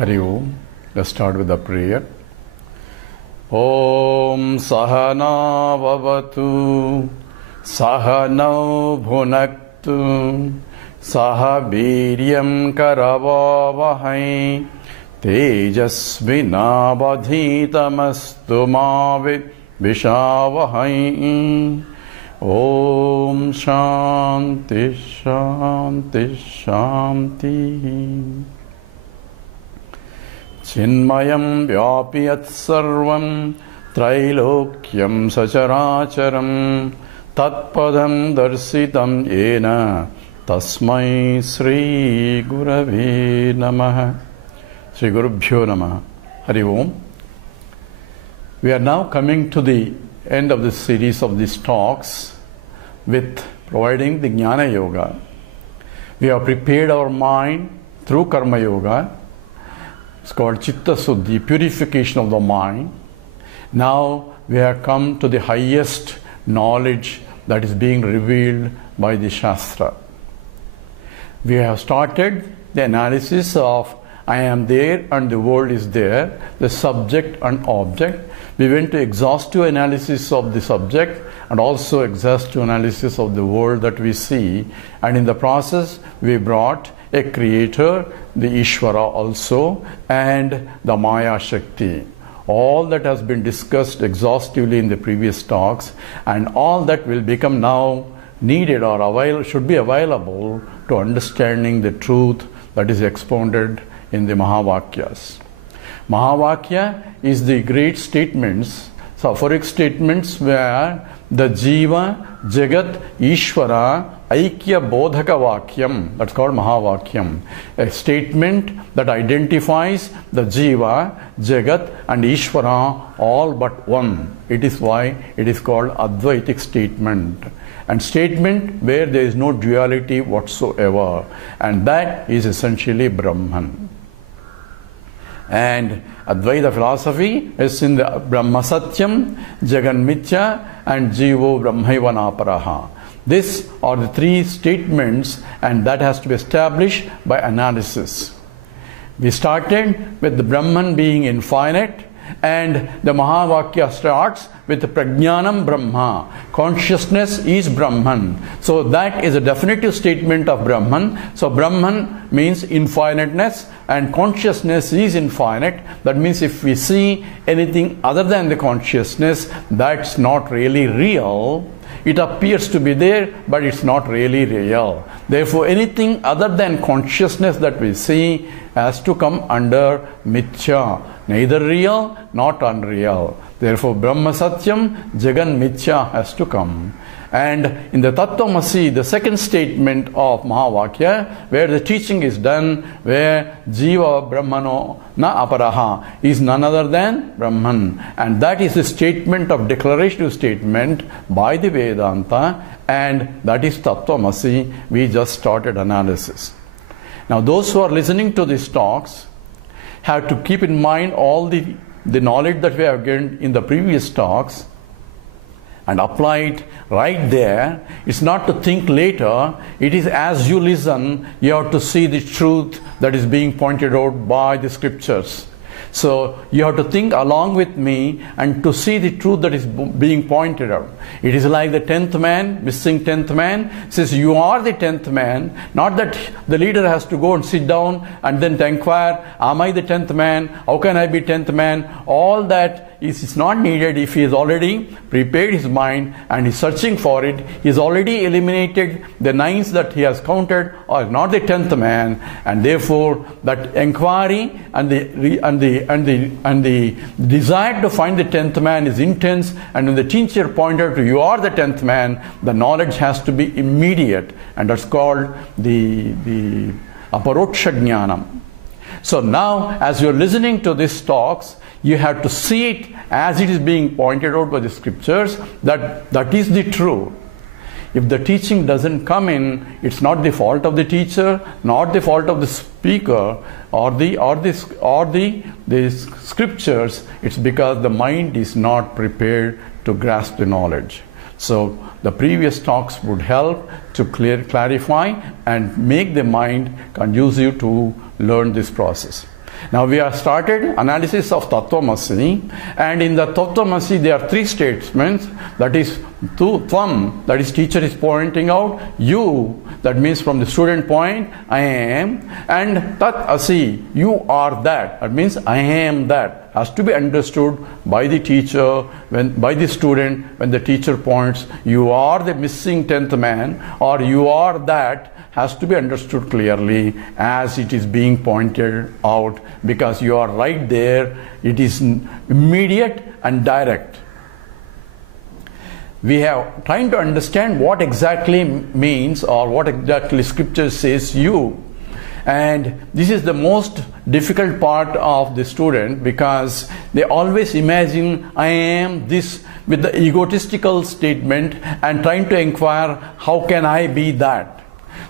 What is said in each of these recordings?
Hari Om. Let's start with the prayer. Om Sahana Vavatu Sahanau Bhunaktu Sahaviryam Karavavahai Tejasvinavadhitamastu Vishavahai. Om Shanti Shanti Shanti. Chinmayam Vyapiyat Sarvam Trailokyam Sacharacharam Tatpadam Darsitam Yena Tasmai Sri Gurave Namaha. Sri Gurubhyo Namaha. Hari Om. We are now coming to the end of this series of these talks with providing the Jnana Yoga. We have prepared our mind through Karma Yoga. It's called Chitta Suddhi, purification of the mind. Now we have come to the highest knowledge that is being revealed by the Shastra. We have started the analysis of I am there and the world is there, the subject and object. We went to exhaustive analysis of the subject and also exhaustive analysis of the world that we see. And in the process, we brought a creator, the Ishvara also, and the Maya Shakti. All that has been discussed exhaustively in the previous talks, and all that will become now needed or should be available to understanding the truth that is expounded in the Mahavakyas. Mahavakya is the great statements, sophoric statements where the Jiva, Jagat, Ishvara, Aikya Bodhaka Vakyam, that's called Mahavakyam, a statement that identifies the Jiva, Jagat and Ishvara all but one. It is why it is called Advaitic statement. And statement where there is no duality whatsoever. And that is essentially Brahman. And Advaita philosophy is in the Brahma Satyam, Jagan Mithya and Jivo Brahmaivanaparaha. These are the three statements, and that has to be established by analysis. We started with the Brahman being infinite, and the Mahavakya starts with the Prajnanam Brahma. Consciousness is Brahman. So that is a definitive statement of Brahman. So Brahman means infiniteness and consciousness is infinite. That means if we see anything other than the consciousness, that's not really real. It appears to be there, but it's not really real. Therefore, anything other than consciousness that we see has to come under Mithya. Neither real, not unreal. Therefore, Brahma Satyam, Jagan Mithya has to come. And in the Tattvamasi, the second statement of Mahavakya, where the teaching is done, where Jiva Brahmano na aparaha is none other than Brahman. And that is a statement of declarative statement by the Vedanta, and that is Tattvamasi. We just started analysis. Now, those who are listening to these talks have to keep in mind all the knowledge that we have gained in the previous talks and apply it right there. It's not to think later. It is as you listen, you have to see the truth that is being pointed out by the scriptures. So you have to think along with me and to see the truth that is being pointed out. It is like the 10th man, missing 10th man, says you are the 10th man. Not that the leader has to go and sit down and then inquire, am I the 10th man? How can I be 10th man? All that is not needed if he has already prepared his mind and is searching for it. He has already eliminated the 9s that he has counted are not the 10th man, and therefore that inquiry and the desire to find the 10th man is intense. And when the teacher pointed to you are the 10th man, the knowledge has to be immediate, and that's called the aparoksha jnanam. So now, as you're listening to these talks, you have to see it as it is being pointed out by the scriptures, that is the truth. If the teaching doesn't come in, it's not the fault of the teacher, not the fault of the speaker or the scriptures. It's because the mind is not prepared to grasp the knowledge. So the previous talks would help to clarify and make the mind conducive to learn this process. Now we have started analysis of Tattvamasi, and in the Tattvamasi there are three statements, that is Tvam, that is teacher is pointing out, you, that means from the student point, I am, and Tat Asi, you are that means I am that, has to be understood by the teacher, by the student, when the teacher points, you are the missing 10th man, or you are that, has to be understood clearly as it is being pointed out, because you are right there, it is immediate and direct. We have trying to understand what exactly means, or what exactly scripture says you. And this is the most difficult part of the student, because they always imagine I am this with the egotistical statement and trying to inquire how can I be that.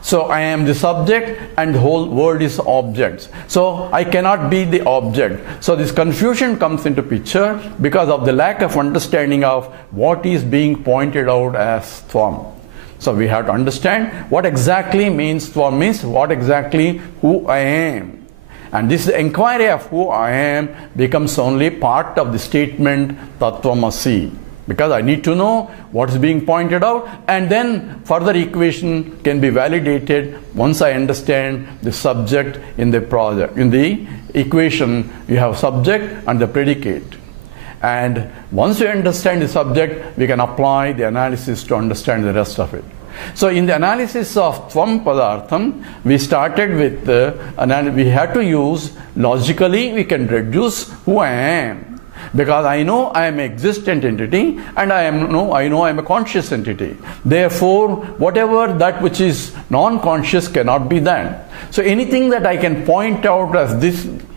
So I am the subject and the whole world is objects. So I cannot be the object. So this confusion comes into picture because of the lack of understanding of what is being pointed out as Tvam. So we have to understand what exactly means Tvam, means what exactly who I am. And this inquiry of who I am becomes only part of the statement Tattvamasi. Because I need to know what is being pointed out, and then further equation can be validated once I understand the subject in the project. In the equation, you have subject and the predicate. And once you understand the subject, we can apply the analysis to understand the rest of it. So in the analysis of Tvam Padartham, we started with we had to use logically, we can reduce who I am. Because I know I am an existent entity, and I know I am a conscious entity. Therefore, whatever that which is non-conscious cannot be that. So anything that I can point out as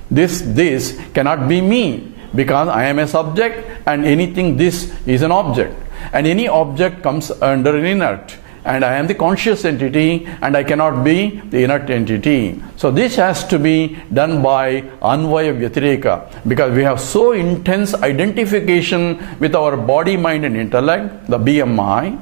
this cannot be me, because I am a subject, and anything this is an object. And any object comes under an inert. And I am the conscious entity, and I cannot be the inert entity. So this has to be done by Anvaya Vyatireka, because we have so intense identification with our body, mind and intellect, the BMI,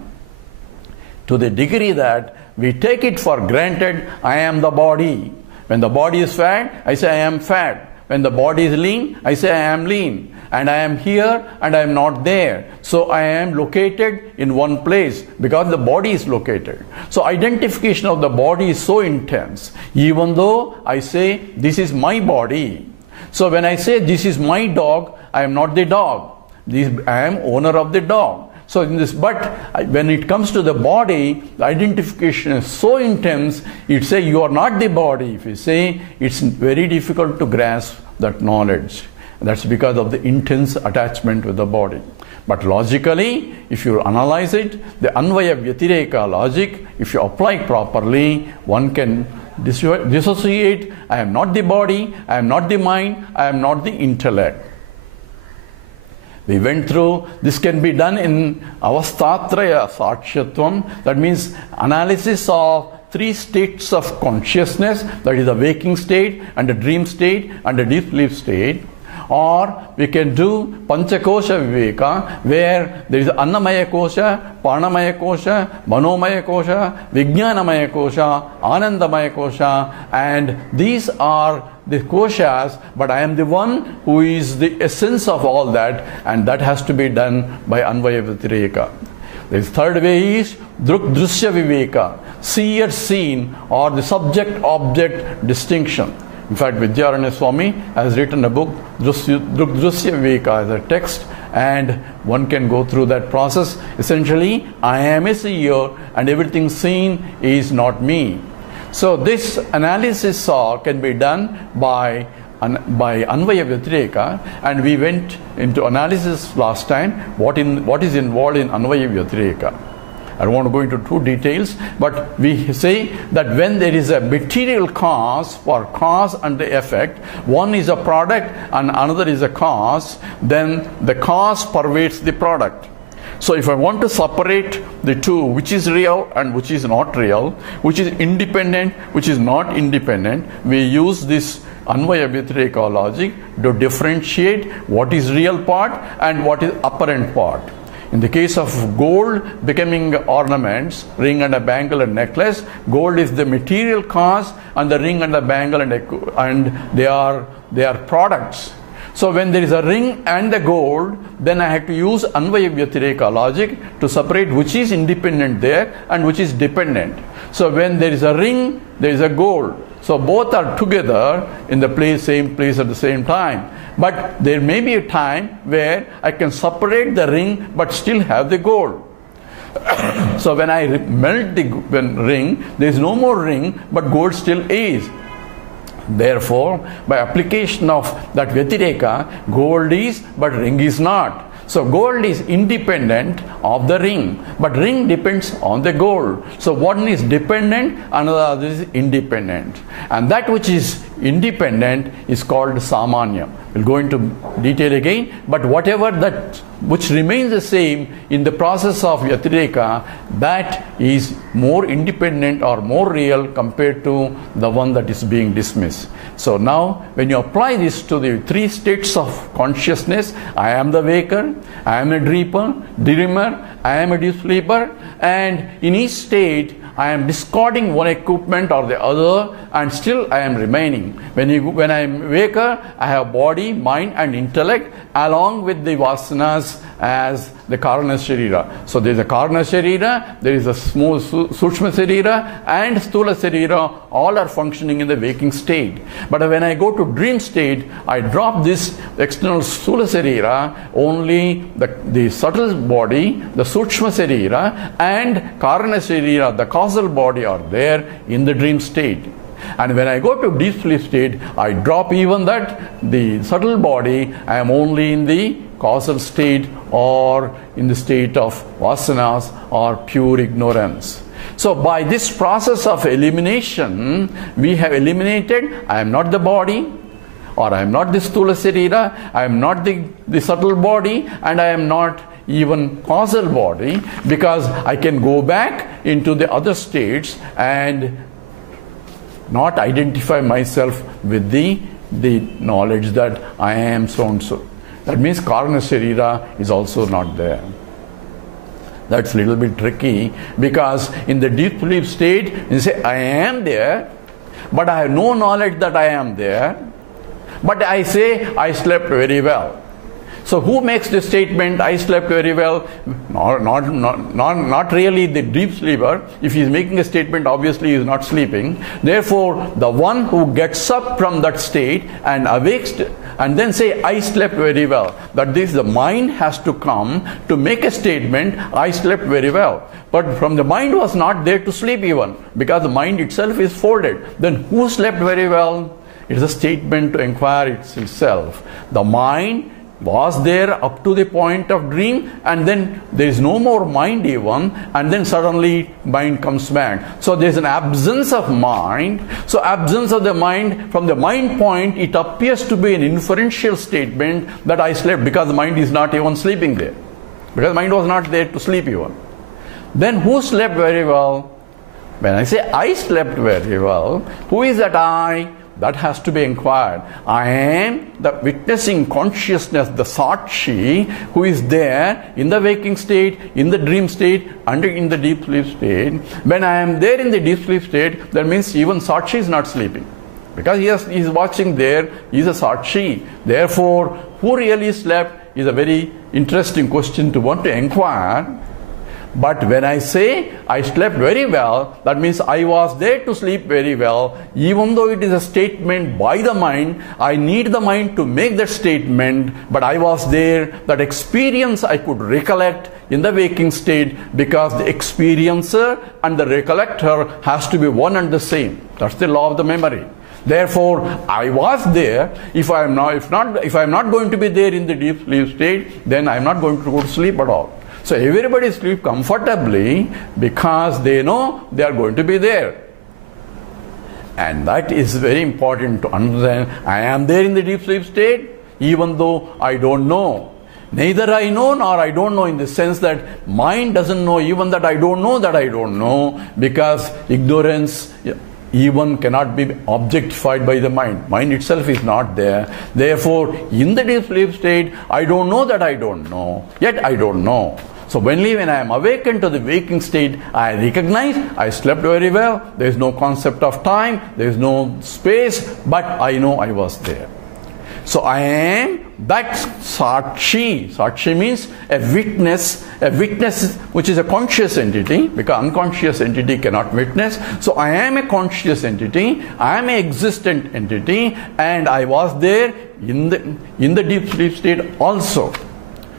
to the degree that we take it for granted, I am the body. When the body is fat, I say I am fat. When the body is lean, I say I am lean. And I am here and I am not there. So I am located in one place because the body is located. So identification of the body is so intense. Even though I say this is my body. So when I say this is my dog, I am not the dog. I am owner of the dog. So in this, but when it comes to the body, the identification is so intense, it say you are not the body. If you say, it's very difficult to grasp that knowledge. That's because of the intense attachment with the body. But logically, if you analyze it, the Anvaya Vyatireka logic, if you apply properly, one can dissociate, I am not the body, I am not the mind, I am not the intellect. We went through, this can be done in Avastatraya Sakshatvam, that means analysis of three states of consciousness, that is the waking state and the dream state and the deep sleep state. Or we can do Panchakosha Viveka, where there is Annamaya Kosha, Pranamaya Kosha, Manomaya Kosha, Vijnanamaya Kosha, Anandamaya Kosha, and these are the koshas, but I am the one who is the essence of all that, and that has to be done by Anvaya Vyatireka. The third way is Druk-Drusya Viveka, seer seen, or the subject-object distinction. In fact, Vidyaranya Swami has written a book, Druk-Drusya Viveka, as a text, and one can go through that process. Essentially, I am a seer, and everything seen is not me. So this analysis can be done by Anvaya Vyatireka, and we went into analysis last time, what is involved in Anvaya Vyatireka. I don't want to go into too details, but we say that when there is a material cause for cause and the effect, one is a product and another is a cause, then the cause pervades the product. So if I want to separate the two, which is real and which is not real, which is independent, which is not independent, we use this Anvaya Vyatireka logic to differentiate what is real part and what is apparent part. In the case of gold becoming ornaments, ring and a bangle and necklace, gold is the material cause and the ring and the bangle and they are products. So when there is a ring and the gold, then I have to use Anvaya Vyatireka logic to separate which is independent there and which is dependent. So when there is a ring, there is a gold. So both are together in the same place at the same time. But there may be a time where I can separate the ring but still have the gold. So when I melt the ring, there is no more ring but gold still is. Therefore, by application of that Vyatireka, gold is but ring is not. So gold is independent of the ring, but ring depends on the gold. So one is dependent, another is independent. And that which is independent is called Samanya. We'll go into detail again, but whatever that which remains the same in the process of Vyatireka, that is more independent or more real compared to the one that is being dismissed. So now when you apply this to the three states of consciousness, I am the waker, I am a dreamer, I am a deep sleeper, and in each state I am discarding one equipment or the other, and still I am remaining. When I am waker, I have body, mind and intellect along with the vasanas as the Karana Sharira. So there is a Karana Sharira, there is a small Sukshma Sharira and Sthula Sharira, all are functioning in the waking state. But when I go to dream state, I drop this external Sthula Sharira, only the subtle body, the Sukshma Sharira and Karana Sharira, the causal body are there in the dream state. And when I go to deep sleep state, I drop even that, the subtle body, I am only in the causal state or in the state of vasanas or pure ignorance. So by this process of elimination, we have eliminated, I am not the body, or I am not the Sthula Sarira, I am not the subtle body, and I am not even causal body, because I can go back into the other states and not identify myself with the knowledge that I am so and so. That means Karana Sharira is also not there. That's a little bit tricky, because in the deep sleep state, you say, I am there, but I have no knowledge that I am there, but I say, I slept very well. So who makes the statement, I slept very well? Not really the deep sleeper. If he is making a statement, obviously he is not sleeping. Therefore, the one who gets up from that state and awakes and then say, I slept very well. That is, the mind has to come to make a statement, I slept very well. But from the mind was not there to sleep even, because the mind itself is folded. Then who slept very well? It is a statement to inquire itself. The mind was there up to the point of dream, and then there is no more mind even, and then suddenly mind comes back. So there is an absence of mind. So absence of the mind, from the mind point, it appears to be an inferential statement that I slept, because the mind is not even sleeping there, because the mind was not there to sleep even. Then who slept very well? When I say I slept very well, who is that I? That has to be inquired. I am the witnessing consciousness, the Sakshi, who is there in the waking state, in the dream state, and in the deep sleep state. When I am there in the deep sleep state, that means even Sakshi is not sleeping, because he is watching there, he is a Sakshi. Therefore, who really slept is a very interesting question to want to inquire. But when I say I slept very well, that means I was there to sleep very well. Even though it is a statement by the mind, I need the mind to make that statement, but I was there. That experience I could recollect in the waking state, because the experiencer and the recollector has to be one and the same. That's the law of the memory. Therefore, I was there. If I am not going to be there in the deep sleep state, then I am not going to go to sleep at all. So everybody sleeps comfortably because they know they are going to be there. And that is very important to understand. I am there in the deep sleep state, even though I don't know. Neither I know nor I don't know, in the sense that mind doesn't know even that I don't know, because ignorance even cannot be objectified by the mind. Mind itself is not there. Therefore, in the deep sleep state, I don't know that I don't know, yet I don't know. So only when I am awakened to the waking state, I recognize I slept very well. There is no concept of time, there is no space, but I know I was there. So I am that Sakshi. Sakshi means a witness which is a conscious entity, because unconscious entity cannot witness. So I am a conscious entity, I am an existent entity, and I was there in the deep sleep state also.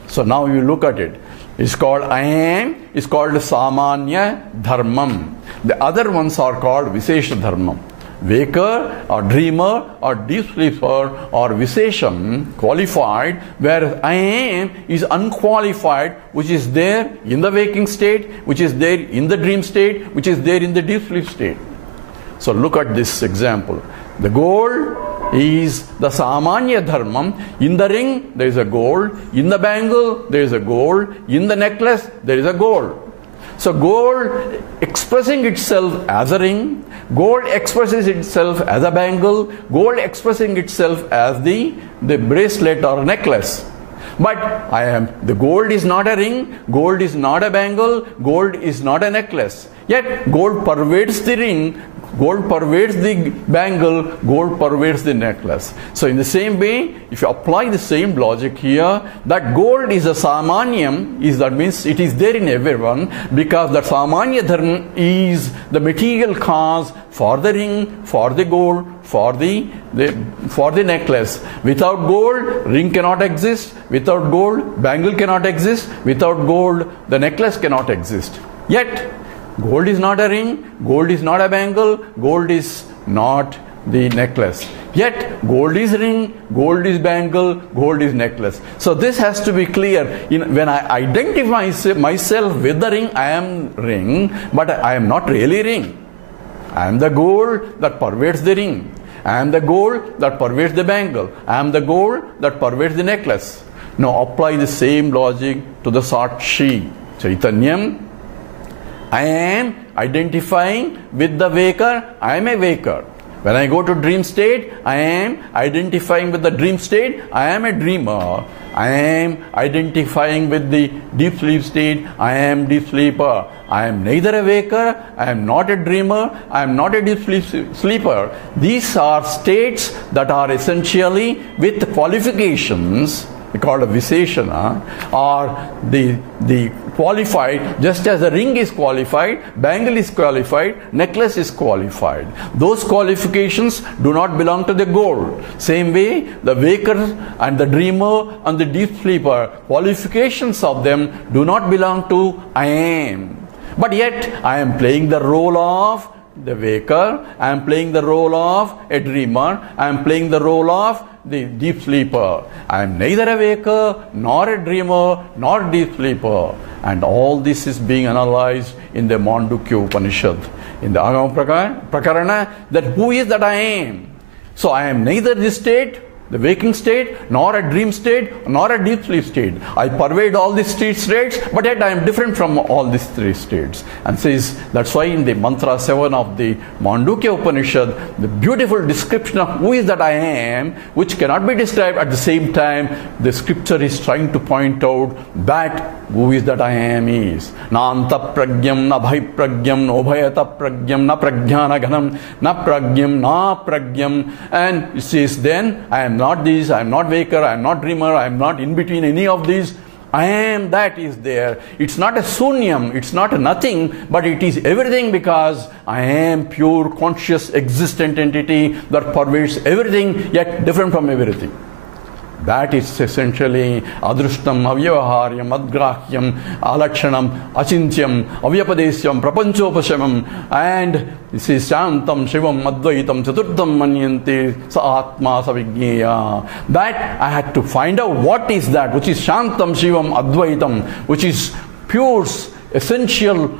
So now you look at it. It's called I am, it's called Samanya Dharmam. The other ones are called Vishesha Dharmam. Waker or dreamer or deep sleeper or Vishesham, qualified, whereas I am is unqualified, which is there in the waking state, which is there in the dream state, which is there in the deep sleep state. So look at this example. The gold is the Samanya Dharmam. In the ring there is a gold, in the bangle there is a gold, in the necklace there is a gold. So gold expressing itself as a ring, gold expresses itself as a bangle, gold expressing itself as the bracelet or necklace. But the gold is not a ring, gold is not a bangle, gold is not a necklace. Yet gold pervades the ring, gold pervades the bangle, gold pervades the necklace. So in the same way, if you apply the same logic here, that gold is a samanyam, that means it is there in everyone, because that samanya dharma is the material cause for the ring, for the gold, for the necklace. Without gold, ring cannot exist. Without gold, bangle cannot exist. Without gold, the necklace cannot exist. Yet gold is not a ring, gold is not a bangle, gold is not the necklace. Yet gold is ring, gold is bangle, gold is necklace. So this has to be clear. When I identify myself with the ring, I am ring, but I am not really ring. I am the gold that pervades the ring. I am the gold that pervades the bangle. I am the gold that pervades the necklace. Now apply the same logic to the Sakshi, Chaitanyam. I am identifying with the waker, I am a waker. When I go to dream state, I am identifying with the dream state, I am a dreamer. I am identifying with the deep sleep state, I am deep sleeper. I am neither a waker, I am not a dreamer, I am not a deep sleeper. These are states that are essentially with qualifications, called a Visheshana, or the qualified, just as a ring is qualified, bangle is qualified, necklace is qualified. Those qualifications do not belong to the gold. Same way, the waker and the dreamer and the deep sleeper, qualifications of them do not belong to I am. But yet, I am playing the role of the waker, I am playing the role of a dreamer, I am playing the role of the deep sleeper. I am neither a waker, nor a dreamer, nor a deep sleeper. And all this is being analyzed in the Mandukya Upanishad, in the Agama Prakarana, that who is that I am? So I am neither this state, the waking state, nor a dream state, nor a deep sleep state. I pervade all these three states, but yet I am different from all these three states. And says, that's why in the mantra 7 of the Mandukya Upanishad, the beautiful description of who is that I am, which cannot be described, at the same time, the scripture is trying to point out that who is that I am is. Na anta pragyam, na bhai pragyam, no bhayata pragyam, na pragyana ghanam, na pragyam, na pragyam. And it says then, I am not this, I am not waker, I am not dreamer, I am not in between any of these. I am, that is there. It's not a sunyam, it's not a nothing, but it is everything, because I am pure conscious existent entity that pervades everything, yet different from everything. That is essentially adrushtam, avyavaharyam, adgrahyam, alakshanam, achintyam, avyapadesyam, prapanchopashamam, and this is shantam, shivam, advaitam, chaturtham manyanti, sa atma savigneya. That I had to find out what is that, which is shantam, shivam, advaitam, which is pure, essential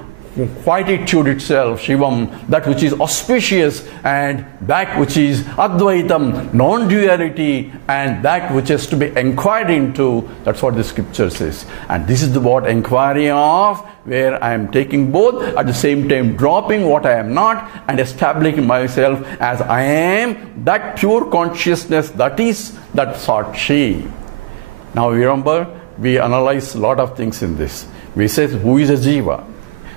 quietude itself, Shivam, that which is auspicious, and that which is Advaitam, non-duality, and that which is to be inquired into. That's what the scripture says. And this is the what inquiry of, where I am taking both, at the same time dropping what I am not, and establishing myself as I am, that pure consciousness, that is that Sakshi. Now remember, we analyze a lot of things in this. We say, who is a Jiva?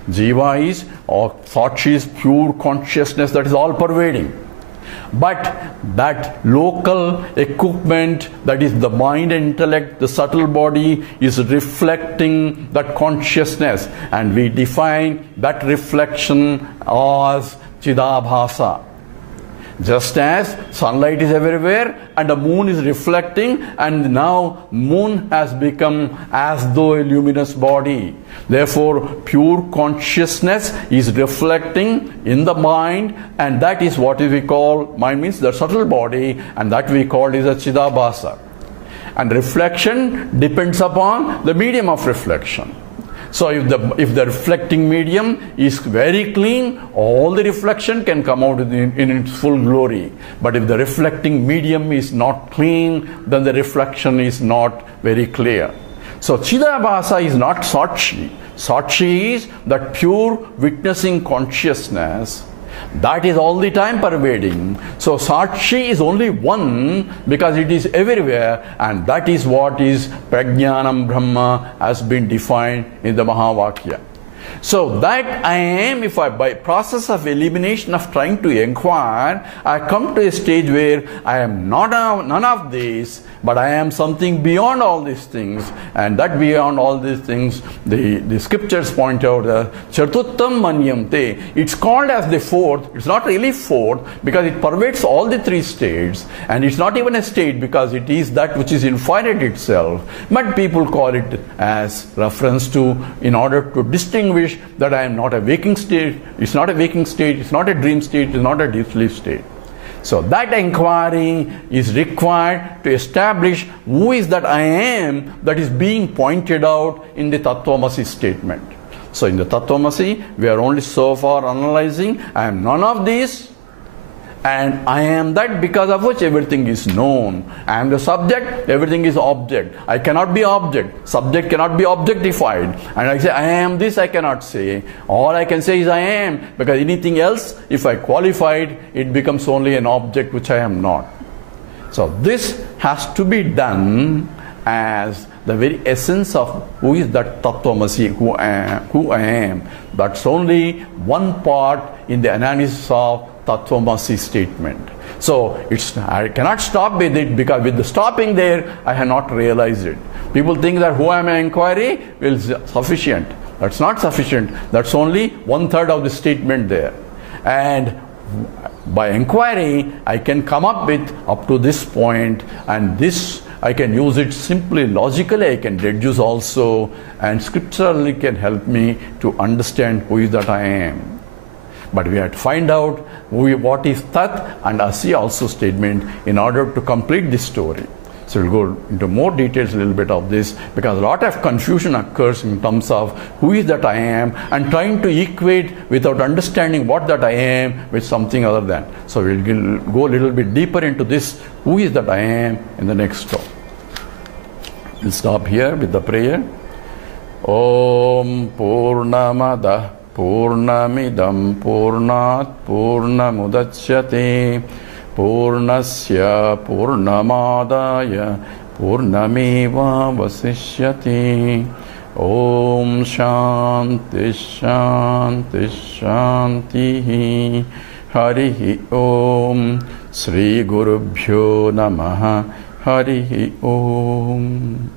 Jiva is, or Sakshi is pure consciousness that is all pervading. But that local equipment, that is the mind and intellect, the subtle body, is reflecting that consciousness, and we define that reflection as Chidabhasa. Just as sunlight is everywhere and the moon is reflecting, and now moon has become as though a luminous body. Therefore, pure consciousness is reflecting in the mind, and that is what we call, mind means the subtle body, and that we call is a Chidabhasa. And reflection depends upon the medium of reflection. So if the reflecting medium is very clean, all the reflection can come out in its full glory. But if the reflecting medium is not clean, then the reflection is not very clear. So Chidabhasa is not Sakshi. Sakshi is that pure witnessing consciousness that is all the time pervading. So Sakshi is only one because it is everywhere, and that is what is Prajnanam Brahma has been defined in the Mahavakya. So that I am, if I, by process of elimination of trying to inquire, I come to a stage where I am not none of these, but I am something beyond all these things. And that beyond all these things, the scriptures point out, Chatuttam Manyamte. It's called as the fourth. It's not really fourth because it pervades all the three states, and it's not even a state because it is that which is infinite itself. But people call it as reference to, in order to distinguish that I am not a waking state, it's not a waking state, it's not a dream state, it's not a deep sleep state. So that inquiry is required to establish who is that I am that is being pointed out in the Tattvamasi statement. So in the Tattvamasi, we are only so far analyzing, I am none of these, and I am that because of which everything is known. I am the subject, everything is object. I cannot be object. Subject cannot be objectified. And I say, I am this, I cannot say. All I can say is I am, because anything else, if I qualified, it becomes only an object which I am not. So this has to be done as the very essence of who is that Tattvamasi, who I am. That's only one part in the analysis of Tattvamasi statement. So I cannot stop with it, because with the stopping there, I have not realized it. People think that who I am an inquiry is sufficient. That's not sufficient. That's only 1/3 of the statement there. And by inquiry, I can come up with up to this point, and this I can use it simply logically, I can deduce also, and scripturally can help me to understand who is that I am. But we have to find out what is Tat and Asi also statement in order to complete this story. So we'll go into more details a little bit of this, because a lot of confusion occurs in terms of who is that I am, and trying to equate without understanding what that I am with something other than. So we'll go a little bit deeper into this, who is that I am, in the next talk. We'll stop here with the prayer. Om Purnamada Purnamidam Purnat Purnamudachyate Purnasya Purnamadaya Purnameva Vasishyate. Om Shanti Shanti Shanti. Harihi Om. Sri Gurubhyo Namaha. Harihi Om.